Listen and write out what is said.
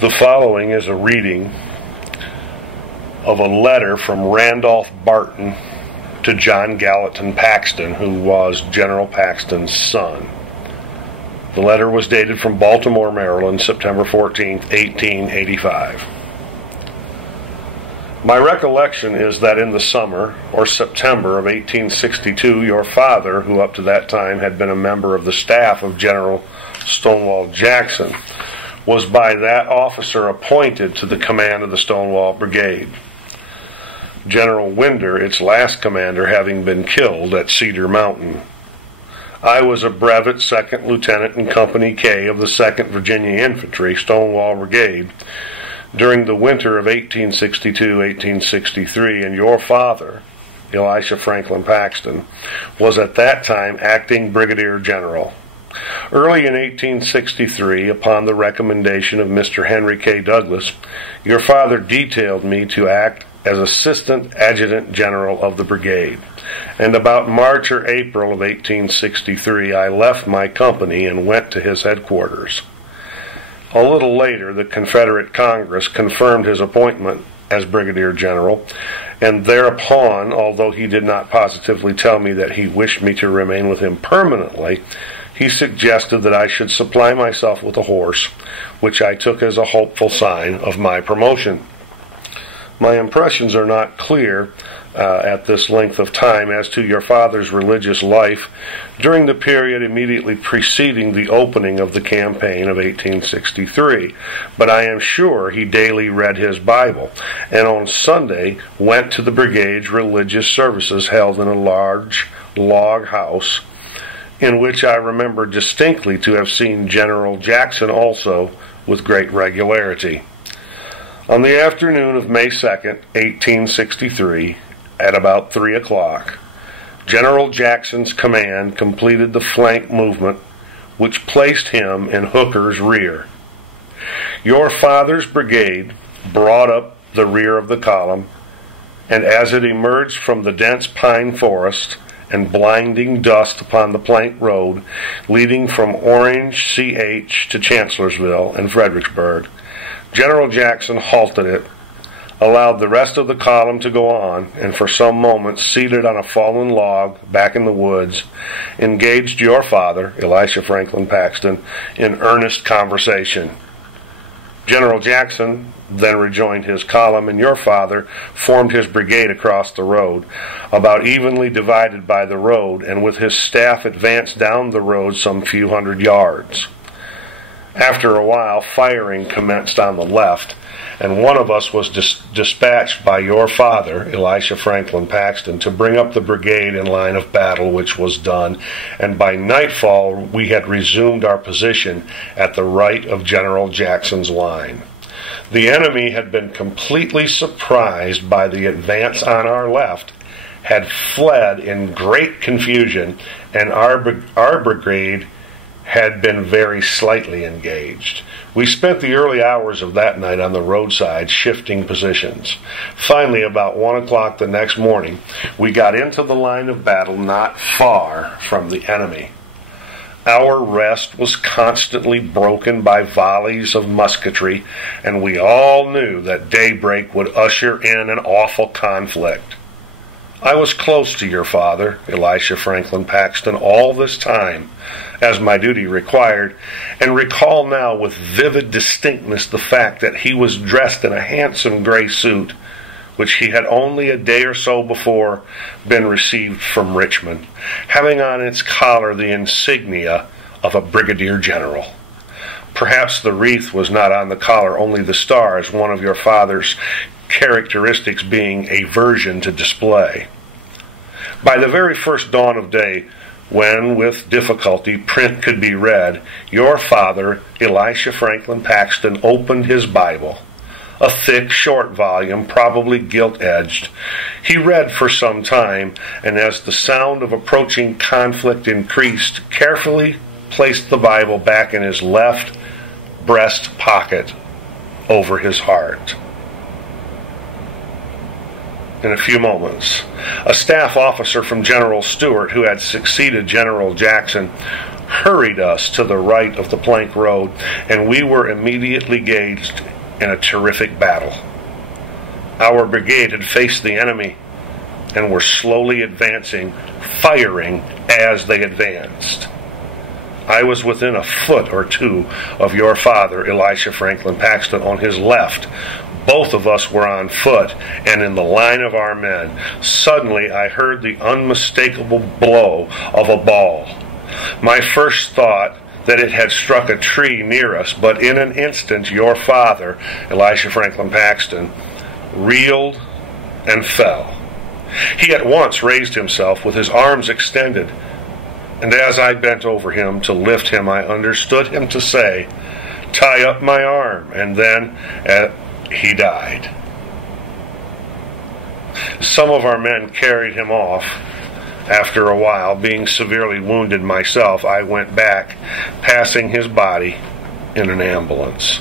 The following is a reading of a letter from Randolph Barton to John Gallatin Paxton, who was General Paxton's son. The letter was dated from Baltimore, Maryland, September 14, 1885. My recollection is that in the summer or September of 1862, your father, who up to that time had been a member of the staff of General Stonewall Jackson, was by that officer appointed to the command of the Stonewall Brigade. General Winder, its last commander, having been killed at Cedar Mountain. I was a brevet second lieutenant in Company K of the 2nd Virginia Infantry, Stonewall Brigade, during the winter of 1862-1863, and your father, Elisha Franklin Paxton, was at that time acting brigadier general. Early in 1863, upon the recommendation of Mr. Henry K. Douglas, your father detailed me to act as Assistant Adjutant General of the Brigade, and about March or April of 1863, I left my company and went to his headquarters. A little later, the Confederate Congress confirmed his appointment as Brigadier General, and thereupon, although he did not positively tell me that he wished me to remain with him permanently, he suggested that I should supply myself with a horse, which I took as a hopeful sign of my promotion. My impressions are not clear at this length of time as to your father's religious life during the period immediately preceding the opening of the campaign of 1863, but I am sure he daily read his Bible, and on Sunday went to the brigade's religious services held in a large log house, in which I remember distinctly to have seen General Jackson also with great regularity. On the afternoon of May 2nd, 1863, at about 3 o'clock, General Jackson's command completed the flank movement which placed him in Hooker's rear. Your father's brigade brought up the rear of the column, and as it emerged from the dense pine forest and blinding dust upon the plank road leading from Orange C.H. to Chancellorsville and Fredericksburg, General Jackson halted it, allowed the rest of the column to go on, and for some moments, seated on a fallen log back in the woods, engaged your father, Elisha Franklin Paxton, in earnest conversation. General Jackson then rejoined his column, and your father formed his brigade across the road, about evenly divided by the road, and with his staff advanced down the road some few hundred yards. After a while, firing commenced on the left, and one of us was dispatched by your father, Elisha Franklin Paxton, to bring up the brigade in line of battle, which was done, and by nightfall we had resumed our position at the right of General Jackson's line. The enemy had been completely surprised by the advance on our left, had fled in great confusion, and our brigade had been very slightly engaged. We spent the early hours of that night on the roadside shifting positions. Finally, about 1 o'clock the next morning, we got into the line of battle not far from the enemy. Our rest was constantly broken by volleys of musketry, and we all knew that daybreak would usher in an awful conflict. I was close to your father, Elisha Franklin Paxton, all this time, as my duty required, and recall now with vivid distinctness the fact that he was dressed in a handsome gray suit, which he had only a day or so before been received from Richmond, having on its collar the insignia of a brigadier general. Perhaps the wreath was not on the collar, only the stars, one of your father's characteristics being aversion to display. By the very first dawn of day, when with difficulty print could be read, your father, Elisha Franklin Paxton, opened his Bible, a thick, short volume, probably gilt-edged. He read for some time, and as the sound of approaching conflict increased, carefully placed the Bible back in his left breast pocket over his heart. In a few moments, a staff officer from General Stuart, who had succeeded General Jackson, hurried us to the right of the plank road, and we were immediately engaged in a terrific battle. Our brigade had faced the enemy and were slowly advancing, firing as they advanced. I was within a foot or two of your father, Elisha Franklin Paxton, on his left. Both of us were on foot and in the line of our men. Suddenly I heard the unmistakable blow of a ball. My first thought that it had struck a tree near us, but in an instant your father, Elisha Franklin Paxton, reeled and fell. He at once raised himself with his arms extended, and as I bent over him to lift him, I understood him to say, "Tie up my arm," and then he died. Some of our men carried him off. After a while, being severely wounded myself, I went back, passing his body in an ambulance.